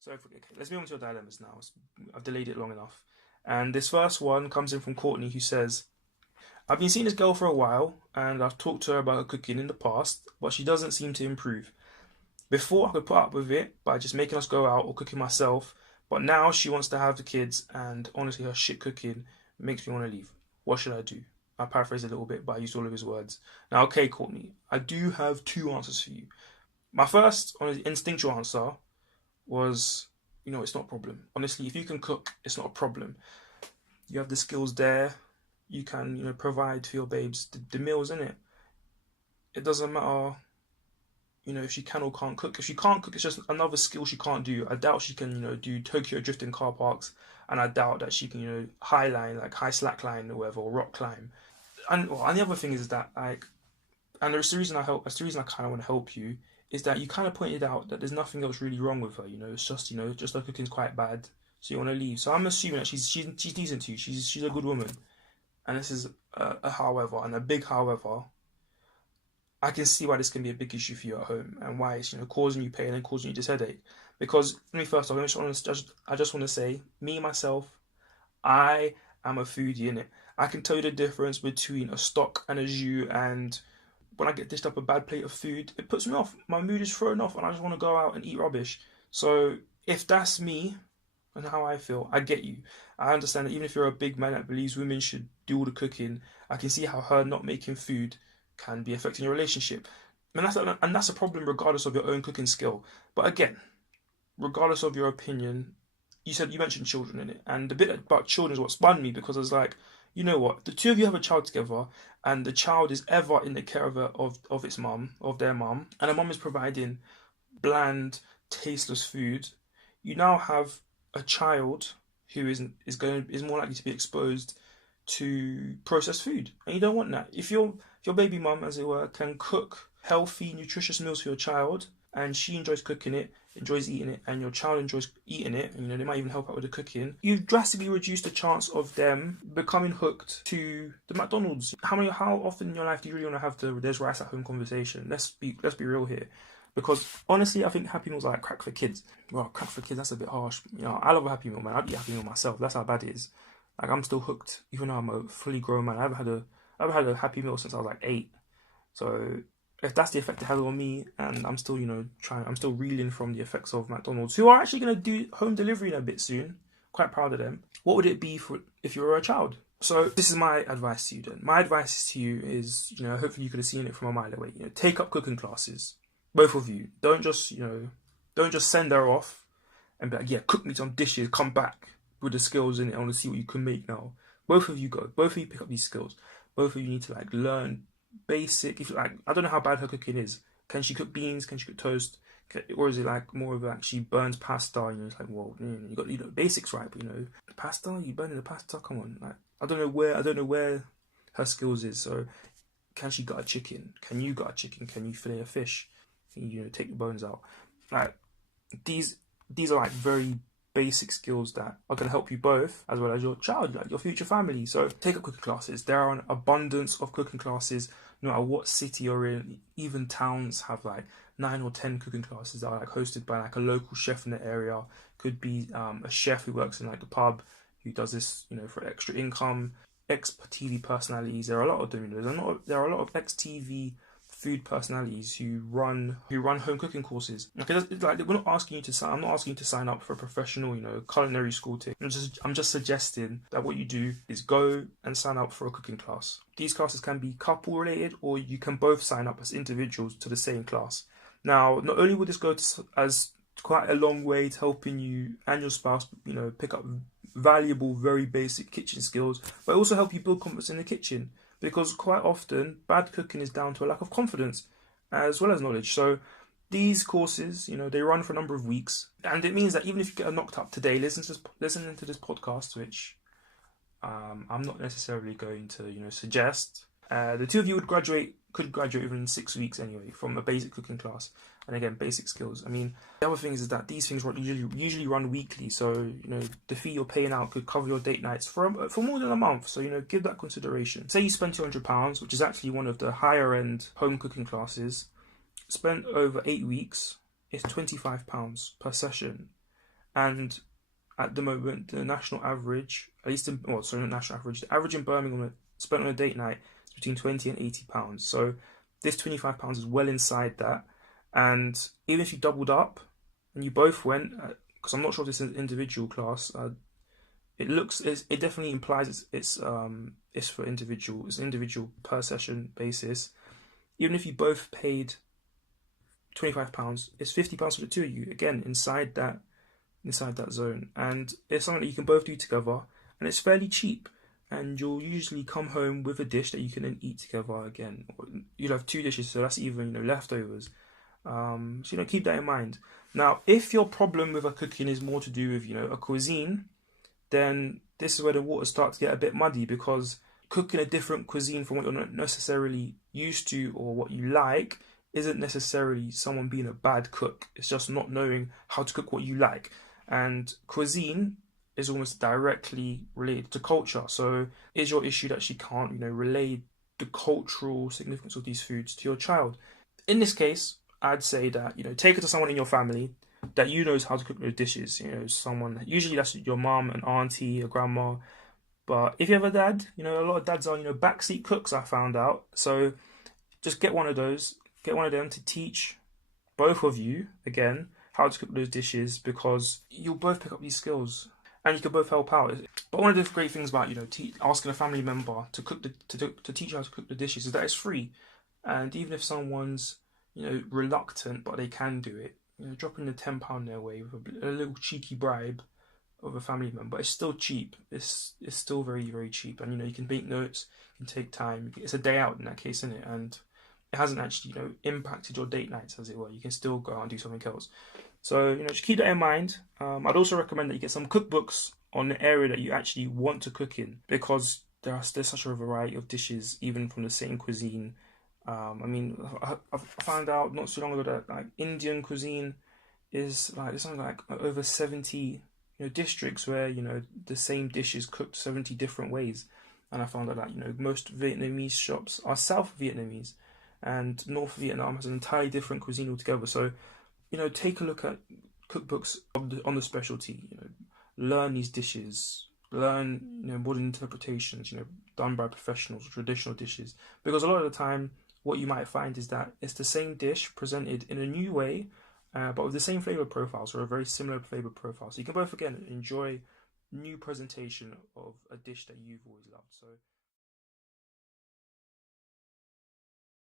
So, okay, let's move on to your dilemmas now. I've delayed it long enough. And this first one comes in from Courtney, who says, I've been seeing this girl for a while, and I've talked to her about her cooking in the past, but she doesn't seem to improve. Before, I could put up with it by just making us go out or cooking myself, but now she wants to have the kids, and honestly, her shit cooking makes me want to leave. What should I do? I paraphrase a little bit, but I used all of his words. Now, okay, Courtney, I do have two answers for you. My first, instinctual answer was, it's not a problem. Honestly, if you can cook, it's not a problem. You have the skills there. You can, provide for your babes the meals, innit? It doesn't matter, if she can or can't cook. If she can't cook, it's just another skill she can't do. I doubt she can, do Tokyo drift in car parks, and I doubt that she can, high slack line or whatever, or rock climb. And the other thing is that, and that's the reason I kind of want to help you, is that you kind of pointed out that there's nothing else really wrong with her. It's just, just her cooking's quite bad, so you want to leave. So I'm assuming that she's decent to you. She's a good woman. And this is a however, and a big however. I can see why this can be a big issue for you at home, and why it's causing you pain and causing you this headache. Because let me first off, I just want to say, me myself, I am a foodie, innit? I can tell you the difference between a stock and a jus, and when I get dished up a bad plate of food, it puts me off. My mood is thrown off, and I just want to go out and eat rubbish. So if that's me and how I feel, I get you. I understand that even if you're a big man that believes women should do all the cooking, I can see how her not making food can be affecting your relationship. And that's a problem regardless of your own cooking skill. But again, regardless of your opinion, you mentioned children in it, and the bit about children is what spun me, because I was like, you know what, the two of you have a child together, and the child is ever in the care of its mum, of their mum, and the mum is providing bland, tasteless food. You now have a child who is more likely to be exposed to processed food, and you don't want that. If your baby mum, as it were, can cook healthy, nutritious meals for your child, and she enjoys cooking it, enjoys eating it, and your child enjoys eating it, and they might even help out with the cooking, you've drastically reduced the chance of them becoming hooked to the McDonald's. How often in your life do you really want to have the "there's rice at home" conversation? Let's be real here. Because honestly, I think Happy Meals are like crack for kids. Well, crack for kids, that's a bit harsh. I love a Happy Meal, man. I'd eat Happy Meal myself. That's how bad it is. Like, I'm still hooked, even though I'm a fully grown man. I haven't had a Happy Meal since I was like 8. So if that's the effect it has on me, and I'm still, I'm still reeling from the effects of McDonald's, who are actually going to do home delivery in a bit soon. Quite proud of them. What would it be if you were a child? So this is my advice to you then. My advice to you is, hopefully you could have seen it from a mile away. Take up cooking classes. Both of you. Don't just send her off and be like, yeah, cook me some dishes, come back with the skills in it. I want to see what you can make now. Both of you go. Both of you pick up these skills. Both of you need to learn basic. If I don't know how bad her cooking is. Can she cook beans? Can she cook toast? Or is it more of she burns pasta? It's like, well, you got the basics right, but the pasta, you burning the pasta. Come on, I don't know where her skills is. So, can she gut a chicken? Can you gut a chicken? Can you fillet a fish? Can you take the bones out? These are very basic skills that are going to help you both, as well as your child, your future family. So take up cooking classes. There are an abundance of cooking classes, no matter what city you're in. Even towns have 9 or 10 cooking classes that are hosted by a local chef in the area. Could be a chef who works in the pub, who does this for extra income. Ex-TV personalities, there are a lot of them. There are a lot of ex-TV food personalities who run home cooking courses. Okay, we're not asking you to sign. I'm not asking you to sign up for a professional, culinary school thing. I'm just suggesting that what you do is go and sign up for a cooking class. These classes can be couple related, or you can both sign up as individuals to the same class. Now, not only will this go as quite a long way to helping you and your spouse, pick up valuable, very basic kitchen skills, but also help you build confidence in the kitchen. Because quite often, bad cooking is down to a lack of confidence as well as knowledge. So these courses, they run for a number of weeks. And it means that even if you get knocked up today, listening to this podcast, which I'm not necessarily going to suggest, the two of you could graduate within 6 weeks anyway from a basic cooking class. And again, basic skills. The other thing is that these things usually run weekly. So, the fee you're paying out could cover your date nights for more than a month. So, give that consideration. Say you spend £200, which is actually one of the higher end home cooking classes. Spent over 8 weeks, it's £25 per session. and at the moment, the national average, at least in, well, sorry, not national average, the average in Birmingham spent on a date night is between £20 and £80. So this £25 is well inside that. And even if you doubled up and you both went, because I'm not sure if this is an individual class, it definitely implies it's for individual, it's individual per session basis. Even if you both paid £25, it's £50 for the two of you. Again, inside that zone, and it's something that you can both do together, and it's fairly cheap. And you'll usually come home with a dish that you can then eat together again. You'll have two dishes, so that's even leftovers. So keep that in mind. Now, if your problem with a cooking is more to do with a cuisine, then this is where the waters start to get a bit muddy, because cooking a different cuisine from what you're not necessarily used to or what you like isn't necessarily someone being a bad cook. It's just not knowing how to cook what you like. And cuisine is almost directly related to culture. So is your issue that she can't, relay the cultural significance of these foods to your child? In this case, I'd say that, take it to someone in your family that knows how to cook those dishes. Someone, usually that's your mom, an auntie, your grandma. But if you have a dad, a lot of dads are, backseat cooks, I found out. So just get one of those, get one of them to teach both of you, again, how to cook those dishes, because you'll both pick up these skills and you can both help out. But one of the great things about asking a family member to cook to teach you how to cook the dishes is that it's free. And even if someone's reluctant, but they can do it, dropping the £10 their way with a little cheeky bribe of a family member, it's still cheap. It's still very, very cheap. And you can make notes, you can take time. It's a day out in that case, isn't it? And it hasn't actually impacted your date nights, as it were. You can still go out and do something else. So just keep that in mind. I'd also recommend that you get some cookbooks on the area that you actually want to cook in, because there's such a variety of dishes, even from the same cuisine. I found out not so long ago that Indian cuisine is there's something like over 70 districts where the same dish is cooked 70 different ways. And I found out that most Vietnamese shops are South Vietnamese, and North Vietnam has an entirely different cuisine altogether. So take a look at cookbooks on the specialty. Learn these dishes, learn modern interpretations done by professionals, traditional dishes, because a lot of the time what you might find is that it's the same dish presented in a new way, but with the same flavor profiles or a very similar flavor profile. So you can both again enjoy new presentation of a dish that you've always loved. So